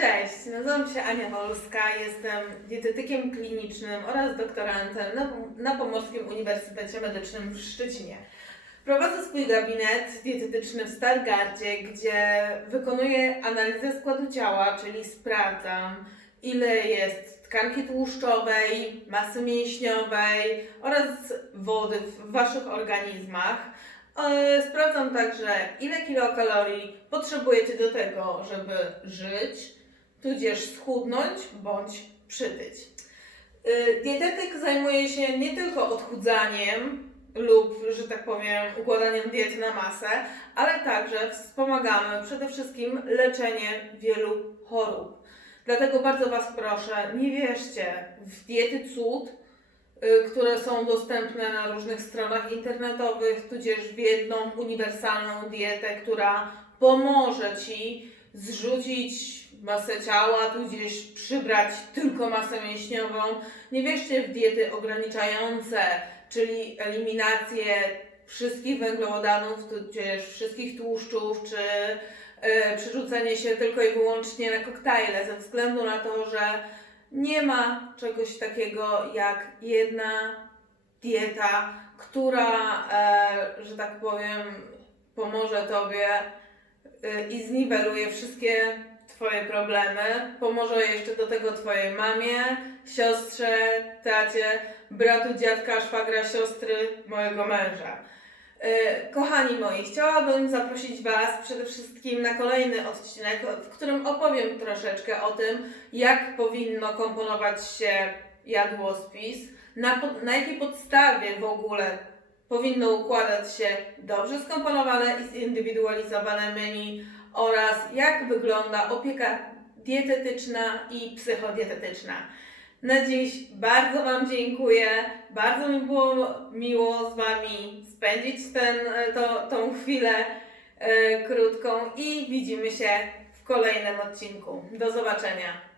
Cześć, nazywam się Ania Wolska, jestem dietetykiem klinicznym oraz doktorantem na, na Pomorskim Uniwersytecie Medycznym w Szczecinie. Prowadzę swój gabinet dietetyczny w Stargardzie, gdzie wykonuję analizę składu ciała, czyli sprawdzam ile jest tkanki tłuszczowej, masy mięśniowej oraz wody w Waszych organizmach. E, Sprawdzam także, ile kilokalorii potrzebujecie do tego, żeby żyć, tudzież schudnąć bądź przytyć. Y, Dietetyk zajmuje się nie tylko odchudzaniem lub, że tak powiem, układaniem diety na masę, ale także wspomagamy przede wszystkim leczenie wielu chorób. Dlatego bardzo Was proszę, nie wierzcie w diety cud, y, które są dostępne na różnych stronach internetowych, tudzież w jedną uniwersalną dietę, która pomoże Ci zrzucić masę ciała, tudzież przybrać tylko masę mięśniową. Nie wierzcie w diety ograniczające, czyli eliminację wszystkich węglowodanów, tudzież wszystkich tłuszczów, czy e, przerzucenie się tylko i wyłącznie na koktajle, ze względu na to, że nie ma czegoś takiego jak jedna dieta, która, e, że tak powiem, pomoże Tobie y, i zniweluje wszystkie Twoje problemy. Pomoże jeszcze do tego Twojej mamie, siostrze, tacie, bratu, dziadka, szwagra, siostry mojego męża. Y, Kochani moi, chciałabym zaprosić Was przede wszystkim na kolejny odcinek, w którym opowiem troszeczkę o tym, jak powinno komponować się jadłospis, na, na jakiej podstawie w ogóle powinno układać się dobrze skomponowane i zindywidualizowane menu oraz jak wygląda opieka dietetyczna i psychodietetyczna. Na dziś bardzo Wam dziękuję. Bardzo mi było miło z Wami spędzić ten, to, tą chwilę e, krótką i widzimy się w kolejnym odcinku. Do zobaczenia.